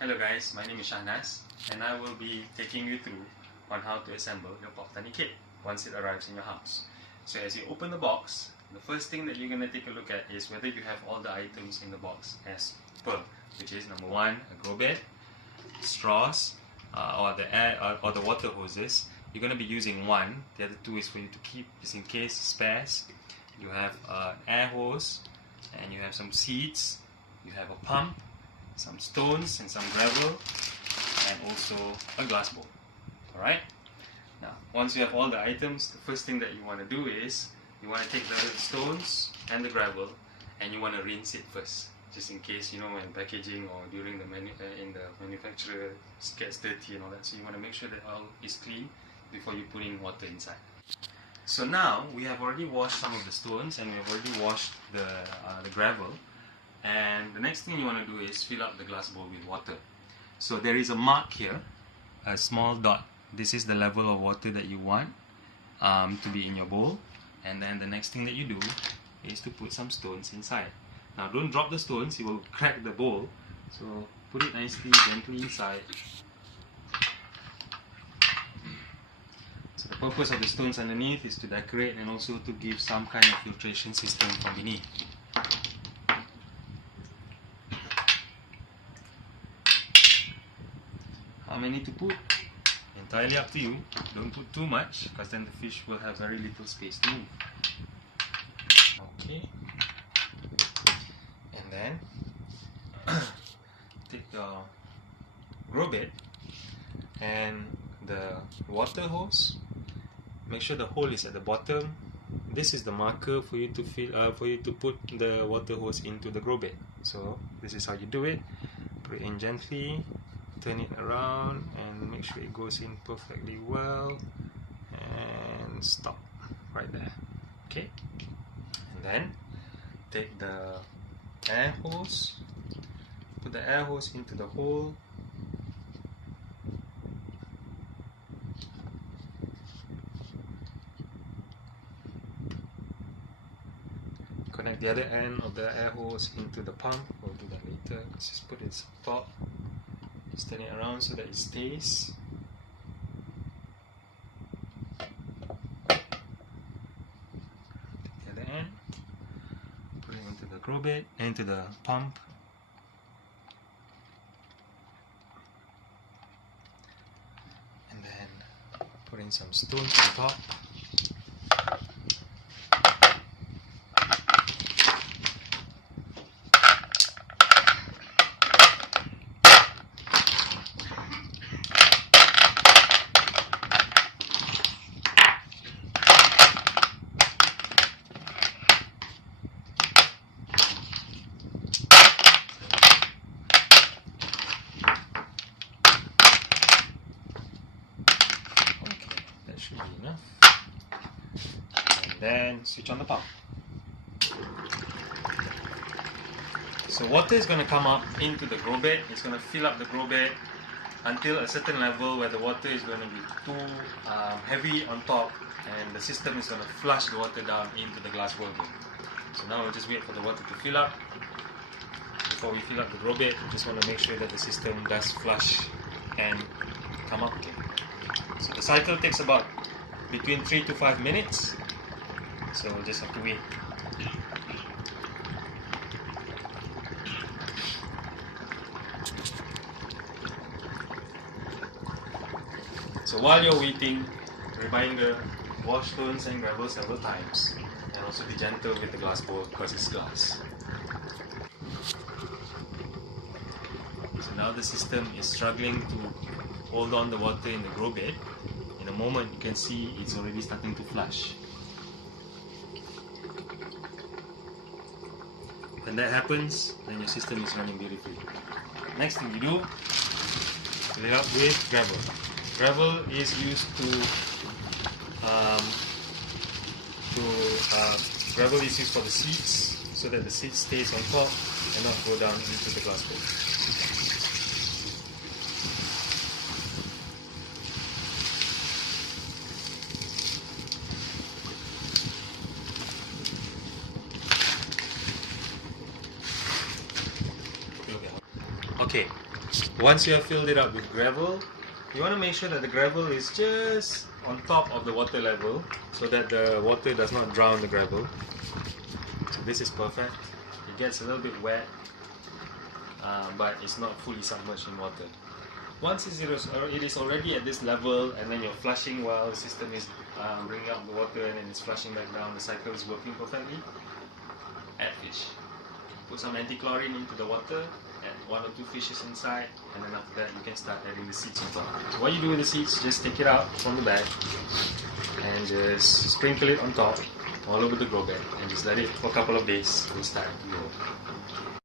Hello guys, my name is Shahnas and I will be taking you through on how to assemble your Poptani kit once it arrives in your house. So as you open the box, the first thing that you're going to take a look at is whether you have all the items in the box as per, which is number one, a grow bed, straws, or the water hoses. You're going to be using one. The other two is for you to keep just in case spares. You have an air hose, and you have some seeds. You have a pump, some stones and some gravel, and also a glass bowl. Alright? Now, once you have all the items, the first thing that you want to do is you want to take the stones and the gravel and you want to rinse it first, just in case, you know, when packaging or during the in the manufacturer gets dirty and all that. So you want to make sure that all is clean before you put in water inside. So now we have already washed some of the stones and we have already washed the gravel. And the next thing you want to do is fill up the glass bowl with water. So there is a mark here, a small dot. This is the level of water that you want to be in your bowl. And then the next thing that you do is to put some stones inside. Now don't drop the stones, you will crack the bowl. So put it nicely, gently inside. So the purpose of the stones underneath is to decorate and also to give some kind of filtration system from beneath. How many to put? Entirely up to you. Don't put too much because then the fish will have very little space to move. Okay. And then take your grow bed and the water hose. Make sure the hole is at the bottom. This is the marker for you to put the water hose into the grow bed. So this is how you do it. Put it in gently. Turn it around and make sure it goes in perfectly well, and stop right there. Okay, and then take the air hose, put the air hose into the hole, connect the other end of the air hose into the pump. We'll do that later. Let's just put it on top. Just turn it around so that it stays. Take the other end, put it into the grow bed, into the pump. And then put in some stones on top. Should be enough. And then switch on the pump. So water is going to come up into the grow bed. It's going to fill up the grow bed until a certain level where the water is going to be too heavy on top, and the system is going to flush the water down into the glass bowl. So now we'll just wait for the water to fill up. Before we fill up the grow bed, we just want to make sure that the system does flush and come up again. So the cycle takes about between 3 to 5 minutes, so we'll just have to wait. So while you're waiting, reminder, wash stones and gravel several times, and also be gentle with the glass bowl because it's glass. So now the system is struggling to hold on the water in the grow bed. In a moment you can see it's already starting to flush. When that happens, then your system is running beautifully. Next thing you do, fill it up with gravel. Gravel is used gravel is used for the seeds, so that the seed stays on top and not go down into the glass bowl. Okay, Once you have filled it up with gravel, you want to make sure that the gravel is just on top of the water level so that the water does not drown the gravel. So this is perfect. It gets a little bit wet, but it's not fully submerged in water. Once it is already at this level, and then you're flushing while the system is bringing up the water and then it's flushing back down, the cycle is working perfectly, add fish. Put some anti-chlorine into the water, add 1 or 2 fishes inside, and then after that you can start adding the seeds on top. So what you do with the seeds, just take it out from the bag and just sprinkle it on top all over the grow bed and just let it for a couple of days to start to grow.